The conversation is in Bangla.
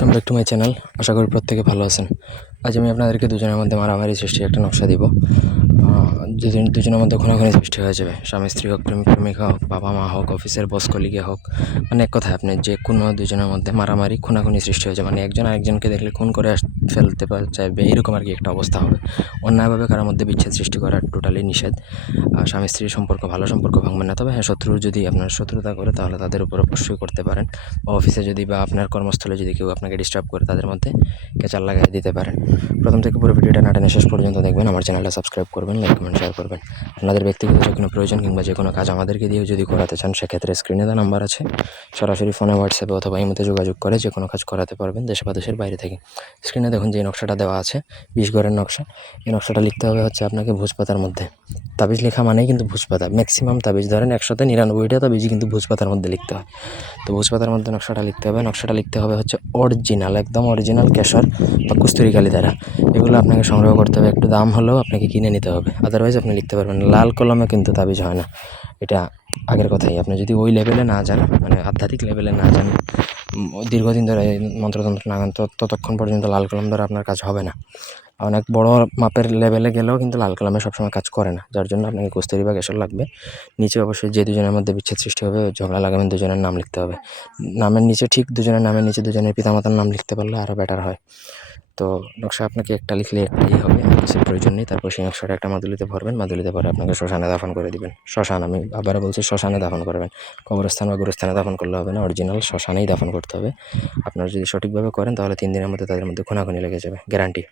Welcome back to my channel. আশা করি প্রত্যেকে ভালো আছেন। আজ আমি আপনাদেরকে দুজনের মধ্যে মারামারি সৃষ্টির একটা নকশা দিব। দুজনের মধ্যে খুনাখুনি সৃষ্টি হয়ে যাবে। স্বামী স্ত্রী হোক, প্রেমিক প্রেমিকা হোক, বাবা মা হোক, অফিসের বস কলিগে হোক, মানে এক কথায় আপনি যে কোনো দুজনের মধ্যে মারামারি খুনাখুনি সৃষ্টি হয়ে যাবে। মানে একজন আরেকজনকে দেখলে খুন করে ফেলতে চাইবে, এইরকম আর কি একটা অবস্থা হবে। অন্যায়ভাবে কারোর মধ্যে বিচ্ছেদ সৃষ্টি করা টোটালি নিষেধ। স্বামী স্ত্রীর সম্পর্ক, ভালো সম্পর্ক ভাঙবেন না। তবে হ্যাঁ, শত্রু যদি আপনার শত্রুতা করে তাহলে তাদের উপর অবশ্যই করতে পারেন। বা অফিসে যদি বা আপনার কর্মস্থলে যদি কেউ আপনাকে ডিস্টার্ব করে তাদের মধ্যে কেচাল লাগাই দিতে পারেন। প্রথম থেকে পুরো ভিডিওটা না টেনে শেষ পর্যন্ত দেখবেন। আমার চ্যানেলটা সাবস্ক্রাইব করবেন, লাইক কমেন্ট শেয়ার করবেন। আপনাদের ব্যক্তিগত যে কোনো প্রয়োজন কিংবা যে কোনো কাজ আমাদেরকে দিয়েও যদি করাতে চান, সেক্ষেত্রে স্ক্রিনে দেওয়া নাম্বার আছে, সরাসরি ফোনে, হোয়াটসঅ্যাপে অথবা ইমোতে যোগাযোগ করে যে কোনো কাজ করাতে পারবেন, দেশে বা দেশের বাইরে থেকে। স্ক্রিনে দেখুন যে নকশাটা দেওয়া আছে, 20 ঘরের নকশা। এই নকশাটা লিখতে হবে হচ্ছে আপনাকে ভোজপাতার মধ্যে। তাবিজ লেখা মানেই কিন্তু ভোজপাতা। ম্যাক্সিমাম তাবিজ ধরেন 100-99টা তাবিজই কিন্তু ভোজপাতার মধ্যে লিখতে হয়। তো ভোজপাতার মধ্যে নকশাটা লিখতে হবে। নকশাটা লিখতে হবে হচ্ছে অরিজিনাল, একদম অরিজিনাল কেশর বা কস্তুরি কালি দ্বারা। এগুলো আপনাকে সংগ্রহ করতে হবে, একটু দাম হলেও আপনাকে কিনে নিতে হবে, আদারওয়াইজ আপনি লিখতে পারবেন না। লাল কলমে কিন্তু তাবিজ হয় না, এটা আগের কথাই। আপনি যদি ওই লেভেলে না যান, মানে আধ্যাত্মিক লেভেলে না যান, দীর্ঘদিন ধরে মন্ত্রতন্ত্র না গান, ততক্ষণ পর্যন্ত লাল কলম দ্বারা আপনার কাজ হবে না। অনেক বড় মাপের লেভেলে গেলেও কিন্তু লাল কলমে সবসময় কাজ করে না, যার জন্য আপনাকে কস্তুরি বা কেশর লাগবে। নিচে অবশ্যই যে দুজনের মধ্যে বিচ্ছেদ সৃষ্টি হবে, ঝগড়া লাগাবেন, দুজনের নাম লিখতে হবে। নামের নিচে, ঠিক দুজনের নামের নিচে দুজনের পিতামাতার নাম লিখতে পারলে আরও বেটার হয়। তো নকশা আপনাকে একটা লিখলে একটাই হবে, কিছু প্রয়োজন নেই। তারপর সেই নকশাটা একটা মাদুলিতে ভরবেন, মাদুলিতে ভরে আপনাকে শ্মশানে দাফন করে দিবেন। শ্মশান, আমি আবারও বলছি, শ্মশানে দাফন করবেন। কবরস্থান বা গুরুস্থানে দাফন করলে হবে না, অরিজিনাল শ্মশানেই দাফন করতে হবে। আপনারা যদি সঠিকভাবে করেন তাহলে 3 দিনের মধ্যে তাদের মধ্যে খুনাখুনি লেগে যাবে, গ্যারান্টি।